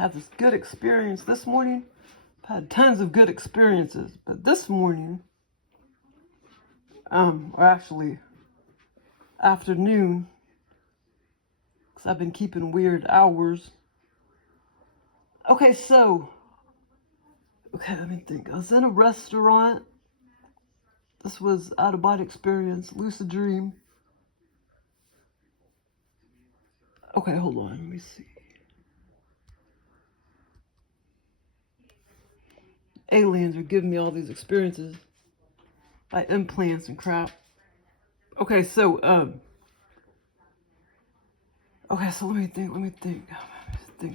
had this good experience this morning. I've had tons of good experiences, but this morning, or actually afternoon, because I've been keeping weird hours. Okay, let me think. I was in a restaurant. This was out-of-body experience, lucid dream. Okay, hold on, let me see. Aliens are giving me all these experiences, like implants and crap. Okay, so let me think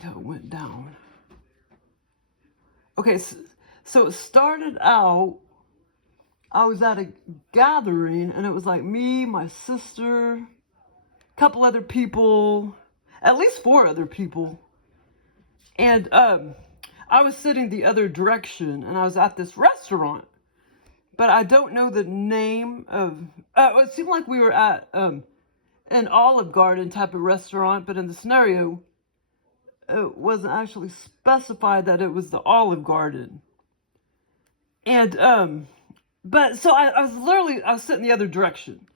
how it went down. Okay, so it started out, I was at a gathering, and it was like me, my sister, a couple other people, at least 4 other people. And I was sitting the other direction, and I was at this restaurant. But I don't know the name of, it seemed like we were at an Olive Garden type of restaurant, but in the scenario, it wasn't actually specified that it was the Olive Garden. And, but so I was sitting the other direction.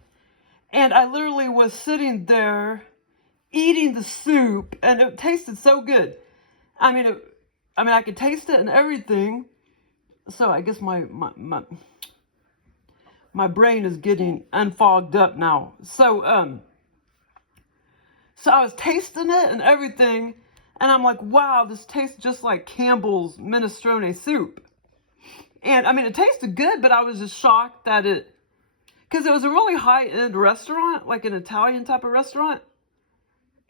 And I literally was sitting there eating the soup, and it tasted so good. I mean, I could taste it and everything. So I guess my brain is getting unfogged up now. So I was tasting it and everything, and I'm like, wow, this tastes just like Campbell's minestrone soup. And I mean, it tasted good, but I was just shocked that because it was a really high-end restaurant, like an Italian type of restaurant.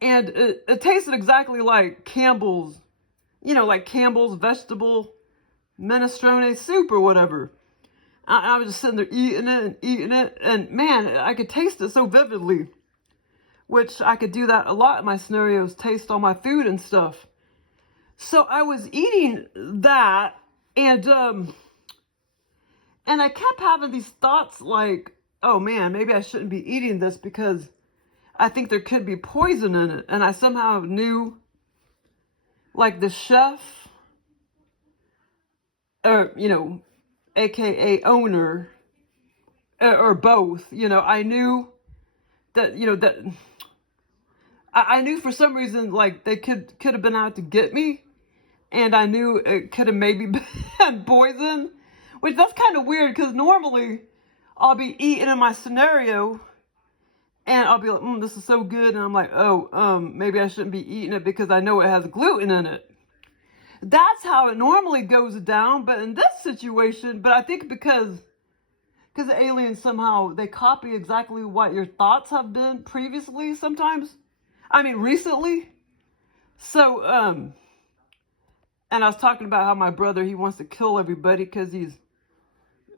And it tasted exactly like Campbell's, like Campbell's vegetable minestrone soup or whatever. I was just sitting there eating it, and man, I could taste it so vividly, which I could do that a lot in my scenarios, taste all my food and stuff. So I was eating that, and I kept having these thoughts like, oh man, maybe I shouldn't be eating this because I think there could be poison in it. And I somehow knew, like the chef, or, AKA owner, or both, I knew that, that I knew for some reason, like they could have been out to get me. And I knew it could have maybe been poison, which that's kind of weird because normally I'll be eating in my scenario and I'll be like, this is so good. And I'm like, maybe I shouldn't be eating it because I know it has gluten in it. That's how it normally goes down. But in this situation, I think because the aliens somehow, they copy exactly what your thoughts have been previously sometimes. I mean, recently. So, and I was talking about how my brother, he wants to kill everybody because he's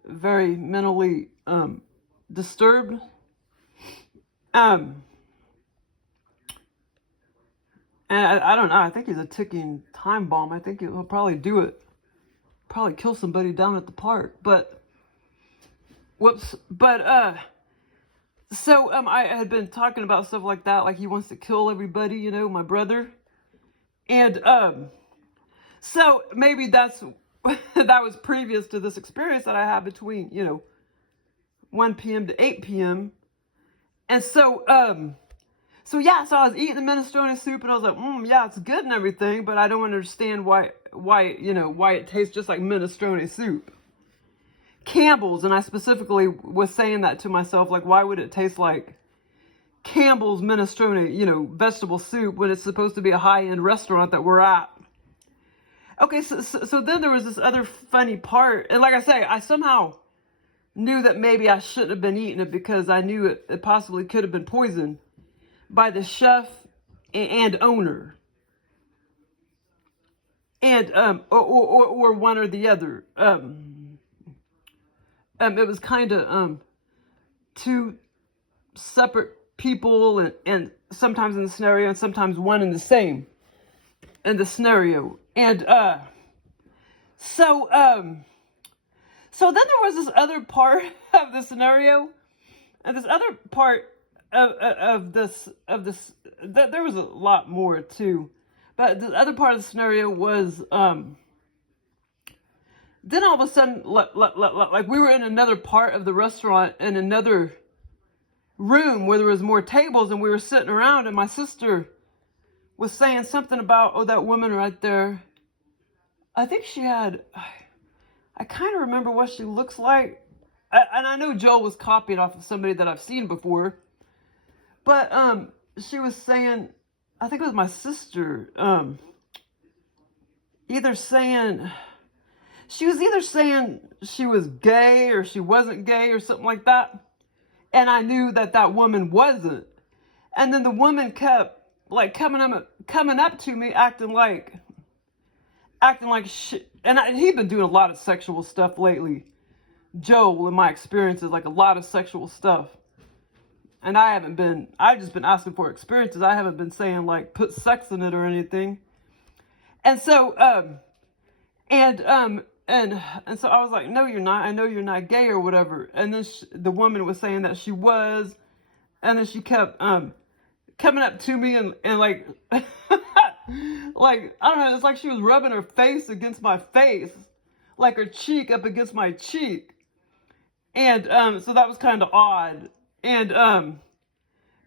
very mentally disturbed. And I don't know. I think he's a ticking time bomb. I think he'll probably do it. Probably kill somebody down at the park. But, whoops. But, so I had been talking about stuff like that. Like he wants to kill everybody, my brother. And, so maybe that was previous to this experience that I had between, 1 p.m. to 8 p.m. And so I was eating the minestrone soup and I was like, yeah, it's good and everything, but I don't understand why it tastes just like minestrone soup. Campbell's, and I specifically was saying that to myself, like, why would it taste like Campbell's minestrone, vegetable soup when it's supposed to be a high-end restaurant that we're at? Okay, so then there was this other funny part, and like I say, I somehow knew that maybe I shouldn't have been eating it because I knew it possibly could have been poisoned by the chef and owner, and or one or the other. It was kind of 2 separate people, and sometimes in the scenario, and sometimes one in the same in the scenario. And so then there was this other part of the scenario, and this other part of this, there was a lot more too, But the other part of the scenario was, then all of a sudden, like we were in another part of the restaurant, in another room where there was more tables, and we were sitting around, and my sister was saying something about, oh, that woman right there. I think she had, I kind of remember what she looks like. And I know Joel was copied off of somebody that I've seen before. But she was saying, I think it was my sister, either saying, she was either saying she was gay or she wasn't gay or something like that. And I knew that that woman wasn't. And then the woman kept like coming up to me acting like shit. And he'd been doing a lot of sexual stuff lately. Joel, in my experiences, like a lot of sexual stuff. And I've just been asking for experiences. I haven't been saying like put sex in it or anything. And so, and so I was like, no, you're not. I know you're not gay or whatever. And then the woman was saying that she was. And then she kept coming up to me and like, like, I don't know, it's like she was rubbing her face against my face. Like her cheek up against my cheek. And so that was kind of odd. And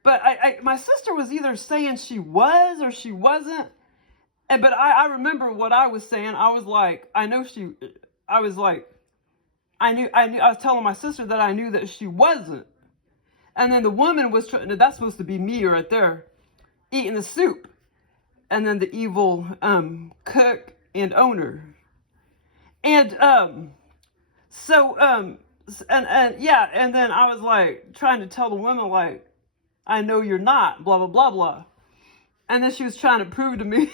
but my sister was either saying she was or she wasn't. But I remember what I was saying. I was like, I was telling my sister that I knew that she wasn't. And then the woman was trying, that's supposed to be me right there, eating the soup. And then the evil cook and owner. And yeah, and then I was like trying to tell the woman like, I know you're not, blah, blah, blah, blah. And then she was trying to prove to me.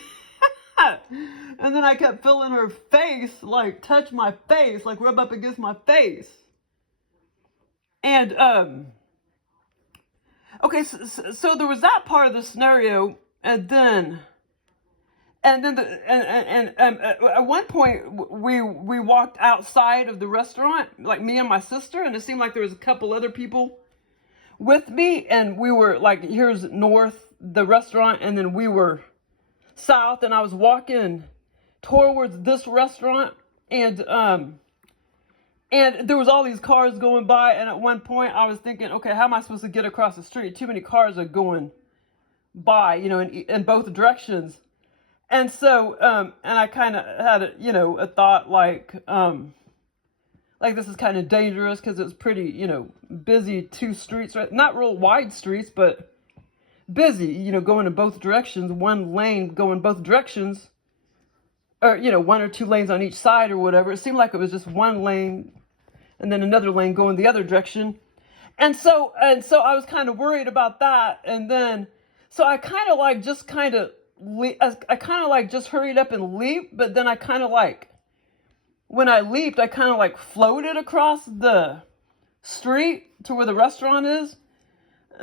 And then I kept feeling her face, like touch my face, like rub up against my face. And, okay, so there was that part of the scenario. And then at one point we walked outside of the restaurant, like me and my sister, and it seemed like there was a couple other people with me, and we were like, here's north, the restaurant, and then we were south, and I was walking towards this restaurant, and there was all these cars going by, and at one point I was thinking, okay, how am I supposed to get across the street? Too many cars are going by, in both directions. And so, and I kind of had a thought like this is kind of dangerous because it was pretty, busy, two streets, right? Not real wide streets, but busy, going in both directions, one lane going both directions, or, one or two lanes on each side or whatever. It seemed like it was just one lane and then another lane going the other direction. And so I was kind of worried about that. And then, so I kind of like just hurried up and leaped, but then I kind of like, when I leaped, I kind of like floated across the street to where the restaurant is.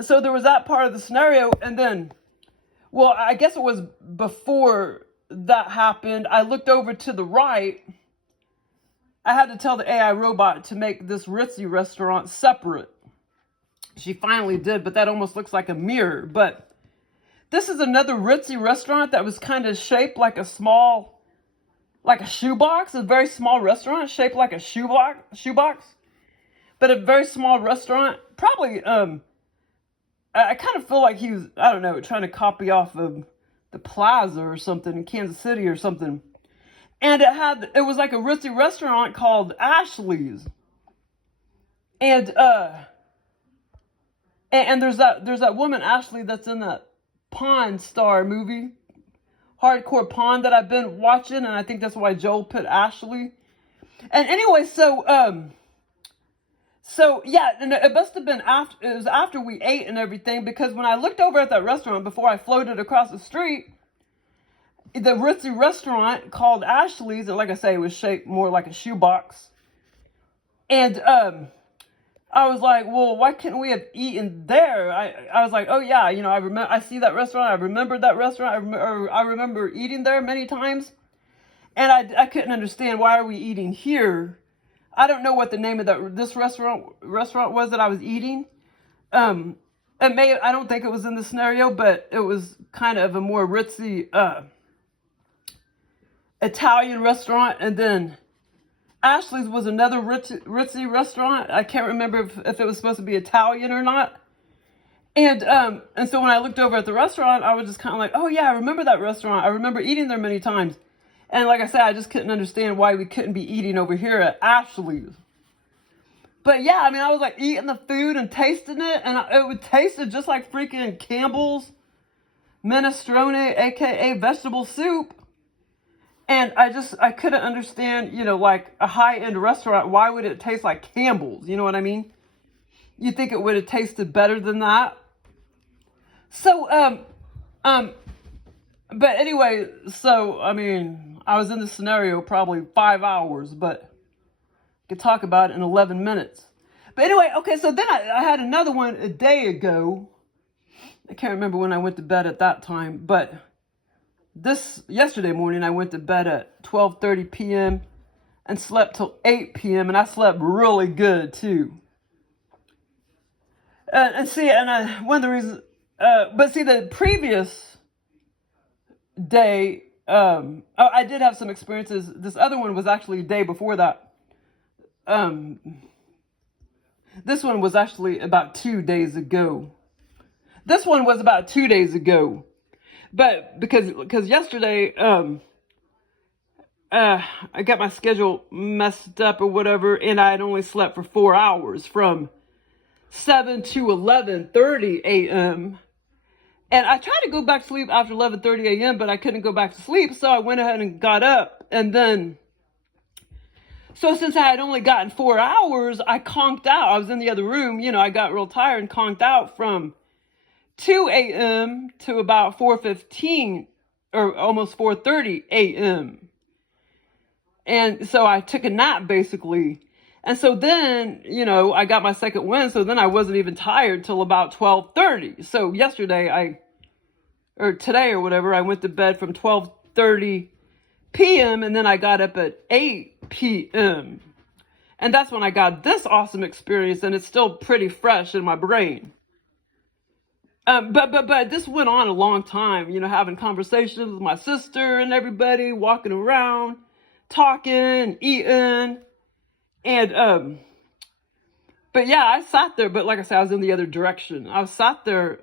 So there was that part of the scenario. And then, well, I guess it was before that happened. I looked over to the right. I had to tell the AI robot to make this Ritzy restaurant separate. She finally did, but that almost looks like a mirror. But this is another Ritzy restaurant that was kind of shaped like a shoebox, a very small restaurant shaped like a shoebox, but a very small restaurant. Probably, I kind of feel like he was, I don't know, trying to copy off of the Plaza or something in Kansas City or something. And it was like a Ritzy restaurant called Ashley's. And there's that woman, Ashley, that's in that Pawn Star movie, Hardcore Pawn, that I've been watching, and I think that's why Joel put Ashley. And anyway, so yeah, and it must have been after we ate and everything, because when I looked over at that restaurant before I floated across the street, the Ritzy restaurant called Ashley's, and like I say, it was shaped more like a shoebox. And I was like, well, why couldn't we have eaten there? I was like, oh yeah, I see that restaurant. I remember that restaurant. I remember eating there many times. And I couldn't understand, why are we eating here? I don't know what the name of this restaurant was that I was eating. I don't think it was in the scenario, but it was kind of a more ritzy Italian restaurant, and then Ashley's was another Ritzy restaurant. I can't remember if it was supposed to be Italian or not. And so when I looked over at the restaurant, I was just kind of like, oh yeah, I remember that restaurant. I remember eating there many times. And like I said, I just couldn't understand why we couldn't be eating over here at Ashley's. But yeah, I mean, I was like eating the food and tasting it, and it would taste just like freaking Campbell's Minestrone, aka vegetable soup. And I couldn't understand, you know, like a high-end restaurant, why would it taste like Campbell's? You know what I mean? You think it would have tasted better than that? So, but anyway, so, I mean, I was in this scenario probably 5 hours, but I could talk about it in 11 minutes. But anyway, okay, so then I had another one a day ago. I can't remember when I went to bed at that time, but yesterday morning I went to bed at 12:30 p.m. and slept till 8 p.m. and I slept really good too. One of the reasons, but see, the previous day, I did have some experiences. This other one was actually a day before that. This one was actually about 2 days ago. This one was about 2 days ago. But because yesterday, I got my schedule messed up or whatever, and I had only slept for 4 hours from 7 to 11:30 a.m. And I tried to go back to sleep after 11:30 a.m., but I couldn't go back to sleep, so I went ahead and got up. And then, so since I had only gotten 4 hours, I conked out. I was in the other room, you know, I got real tired and conked out from 2 a.m. to about 4:15 or almost 4:30 a.m. And so I took a nap basically. And so then, you know, I got my second win. So then I wasn't even tired till about 12:30. So yesterday or today or whatever, I went to bed from 12:30 p.m. and then I got up at 8 p.m. And that's when I got this awesome experience, and it's still pretty fresh in my brain. But this went on a long time, you know, having conversations with my sister and everybody, walking around, talking, eating. And, but yeah, I sat there, but like I said, I was in the other direction. I sat there,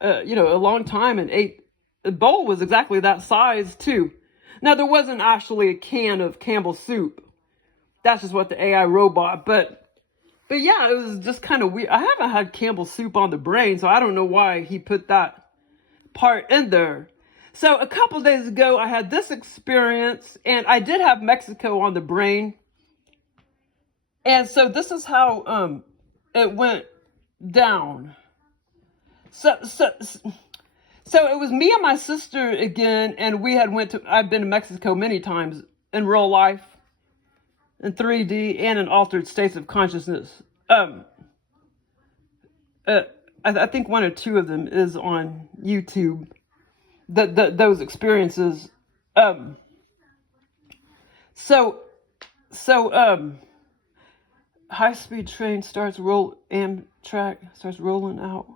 you know, a long time and ate. The bowl was exactly that size too. Now there wasn't actually a can of Campbell's soup. That's just what the AI robot, but yeah, it was just kind of weird. I haven't had Campbell's soup on the brain, so I don't know why he put that part in there. So a couple days ago, I had this experience, and I did have Mexico on the brain. And so this is how it went down. So it was me and my sister again, and we had I've been to Mexico many times in real life, in 3D, and in altered states of consciousness. I think one or two of them is on YouTube. Those experiences. High-speed train Amtrak starts rolling out.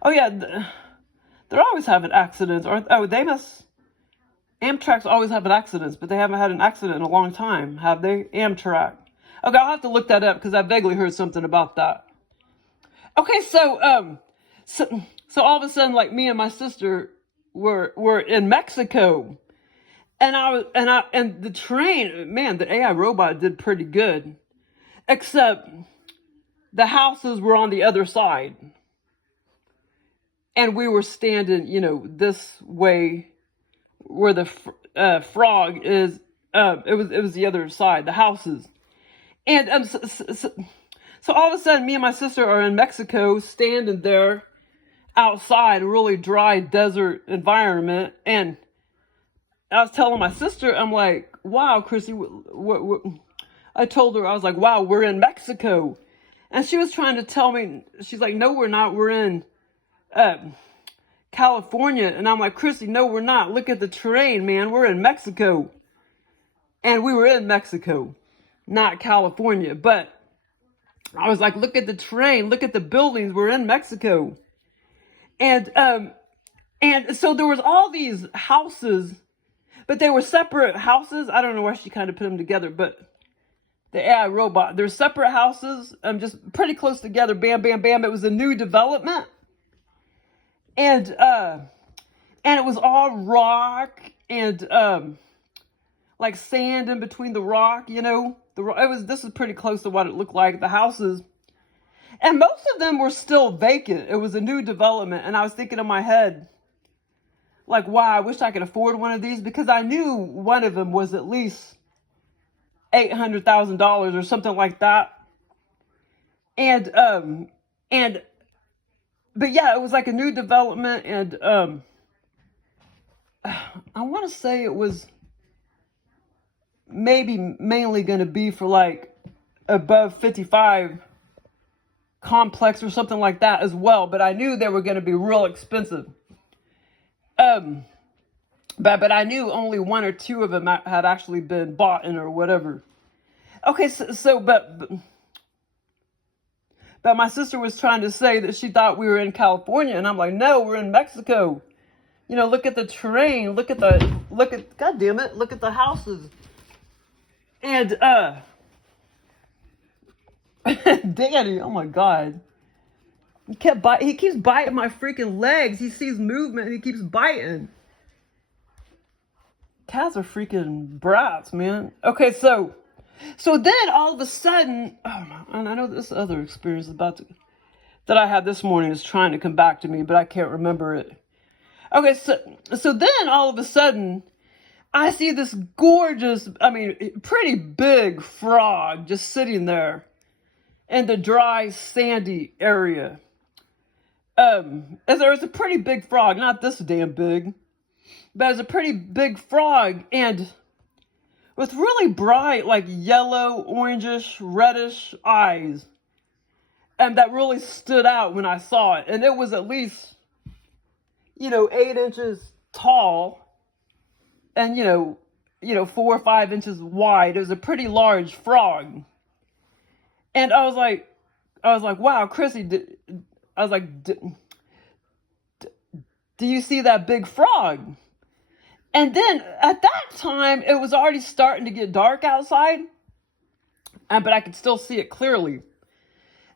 Oh yeah, they're always having accidents, aren't? Oh, they must. Amtrak's always having accidents, but they haven't had an accident in a long time, have they? Amtrak. Okay, I'll have to look that up because I vaguely heard something about that. Okay, so all of a sudden, like me and my sister were in Mexico, and the train, man, the AI robot did pretty good, except the houses were on the other side, and we were standing, you know, this way where the frog is. It was the other side, the houses, and so all of a sudden, me and my sister are in Mexico, standing there outside a really dry desert environment, and I was telling my sister, I'm like, wow, Chrissy, what I told her, I was like, wow, we're in Mexico. And she was trying to tell me, she's like, no, we're not. We're in California. And I'm like, Chrissy, no, we're not. Look at the terrain, man. We're in Mexico. And we were in Mexico, not California. But I was like, look at the terrain. Look at the buildings. We're in Mexico. And And so there was all these houses, but they were separate houses. I don't know why she kind of put them together, but the AI robot, they're separate houses, just pretty close together. Bam, bam, bam. It was a new development. And it was all rock and like sand in between the rock, you know. This is pretty close to what it looked like, the houses. And most of them were still vacant. It was a new development. And I was thinking in my head, like, wow, I wish I could afford one of these, because I knew one of them was at least $800,000 or something like that. And but yeah, it was like a new development, and I want to say it was maybe mainly going to be for like above 55 complex or something like that as well, but I knew they were going to be real expensive. But I knew only one or two of them had actually been bought in or whatever. Okay, but my sister was trying to say that she thought we were in California, and I'm like, no, we're in Mexico. You know, look at the terrain, look at God damn it, look at the houses. And Danny, oh my God. He keeps biting my freaking legs. He sees movement and he keeps biting. Cats are freaking brats, man. Okay, so then all of a sudden, and I know this other experience that I had this morning is trying to come back to me, but I can't remember it. Okay, so then all of a sudden, I see this gorgeous, pretty big frog just sitting there in the dry, sandy area. It's a pretty big frog, not this damn big, but it's a pretty big frog, and with really bright, like yellow, orangish, reddish eyes. And that really stood out when I saw it. And it was at least, 8 inches tall and, 4 or 5 inches wide. It was a pretty large frog. And I was like, wow, Chrissy, do you see that big frog? And then at that time, it was already starting to get dark outside, but I could still see it clearly.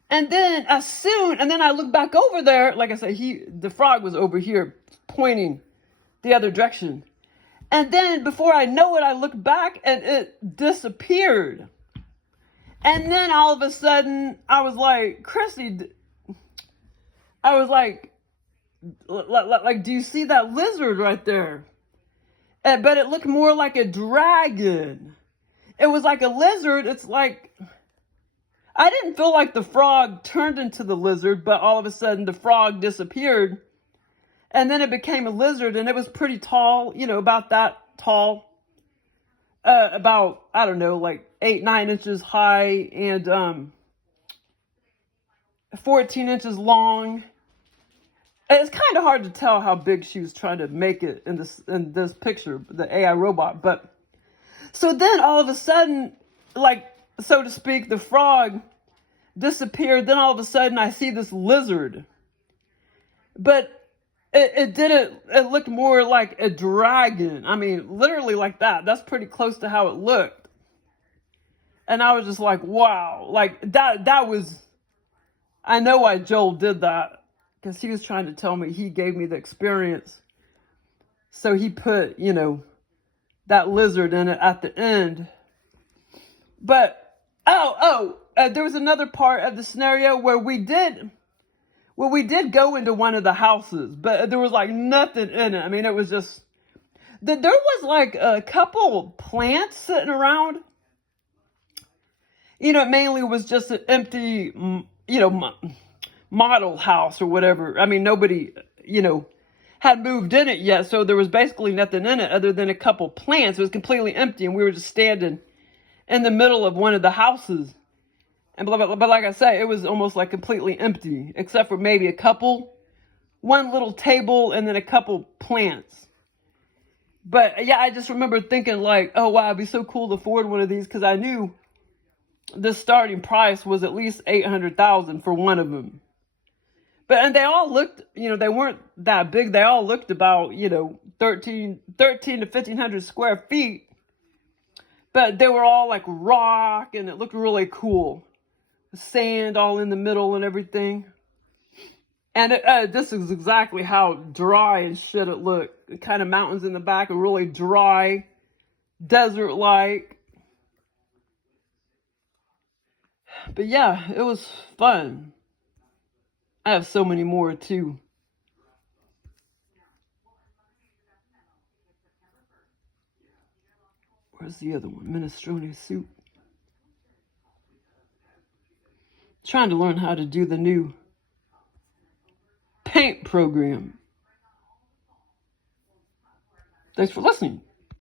And then I looked back over there, like I said, the frog was over here pointing the other direction. And then before I know it, I looked back and it disappeared. And then all of a sudden, I was like, Chrissy, I was like, do you see that lizard right there? But it looked more like a dragon. It was like a lizard. It's like, I didn't feel like the frog turned into the lizard, but all of a sudden the frog disappeared. And then it became a lizard, and it was pretty tall, about that tall. About, I don't know, like 8-9 inches high and 14 inches long. It's kind of hard to tell how big she was trying to make it in this picture, the AI robot. But so then all of a sudden, like, so to speak, the frog disappeared. Then all of a sudden I see this lizard. But it looked more like a dragon. Literally like that. That's pretty close to how it looked. And I was just like, wow. Like that was, I know why Joel did that. Because he was trying to tell me, he gave me the experience. So he put, that lizard in it at the end. But, there was another part of the scenario where we did go into one of the houses. But there was like nothing in it. It was just, there was like a couple plants sitting around. It mainly was just an empty, model house or whatever. Nobody, had moved in it yet. So there was basically nothing in it other than a couple plants. It was completely empty. And we were just standing in the middle of one of the houses. And but like I say, it was almost like completely empty, except for maybe one little table and then a couple plants. But yeah, I just remember thinking like, oh wow, it'd be so cool to afford one of these, because I knew the starting price was at least $800,000 for one of them. But, and they all looked, they weren't that big. They all looked about, 13 to 1,500 square feet. But they were all like rock, and it looked really cool. Sand all in the middle and everything. And this is exactly how dry and shit it looked. The kind of mountains in the back are really dry, desert-like. But yeah, it was fun. I have so many more too. Where's the other one? Minestrone soup. Trying to learn how to do the new paint program. Thanks for listening.